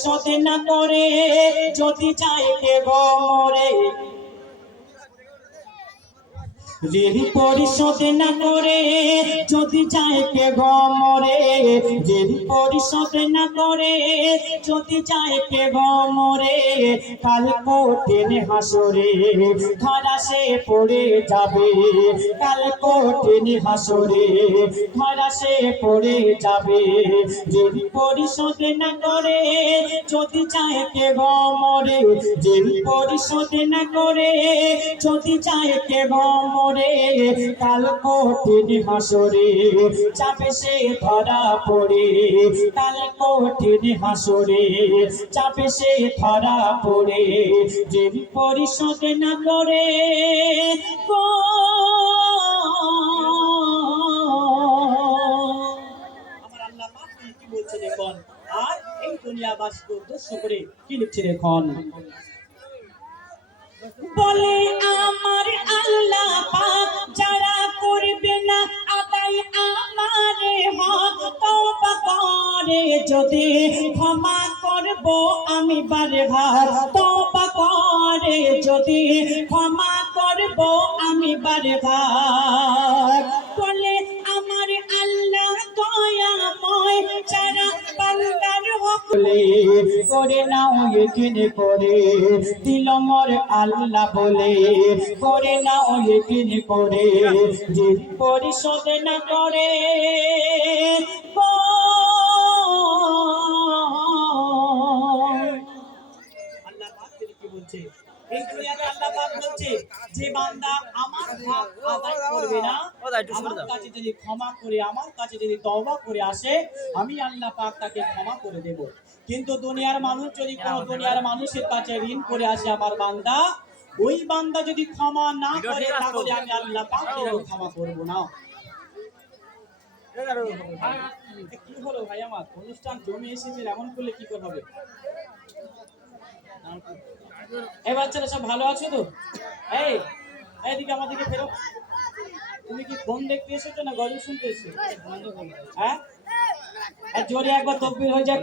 পরিশোধ না করে যদি যায় কে ঋণ পরিশোধ না করে যদি যায় কে গো মরে? ঋণ পরিশোধ না করে, যদি যায় কে গো মরে? কাল কোটিন হাসরে ধরা সে পড়ে যাবে। কাল কোটিন হাসরে ধরা সে পড়ে যাবে। ঋণ পরিশোধ না করে, যদি যায় কে গো মরে? ঋণ পরিশোধ না করে, যদি যায় কে গো মরে? কাল কোটিন হাসরে চাপে সে ধরা পড়ে, কাল কোটিন হাসরে। চাপে সে ধরা পড়ে যে পরিশোধ না করে। আমার আল্লাহ আর এই দুনিয়াবাসীকে উদ্দেশ্য করে কি লিখছে দেখুন বলে আমার করে যদি ক্ষমা করব আমি বারে ভার তওবা করে যদি ক্ষমা করব আমি বারে ভার বলে আমার আল্লাহ দয়াময় যারা বান্দার বলে করে নাও একিনে করে দিল মোর আল্লাহ বলে করে নাও একিনে করে যে পরিশোধ না করে। বলছে এই দুনিয়াতে আল্লাহ পাক বলছে যে বান্দা আমার হক আদায় করবে না আমার কাছে যদি ক্ষমা করে আমার কাছে যদি তওবা করে আসে আমি আল্লাহ পাক তাকে ক্ষমা করে দেব। কিন্তু দুনিয়ার মানুষ যদি কোনো দুনিয়ার মানুষের কাছে ঋণ করে আসে আমার বান্দা ওই বান্দা যদি ক্ষমা না করে তাহলে আমি আল্লাহ পাক ক্ষমা করব না? কি হলো ভাই আমার? অনুষ্ঠান জমে এসেছে এমন করলে কি করে হবে? এই বাচ্চারা সব ভালো আছো তো? এই এইদিকে আমার দিকে ফেরো। তুমি কি ফোন দেখতে এসেছ না গজল শুনতে এসেছ? হ্যাঁ? আর জোরে একবার তকবির হয়ে যায়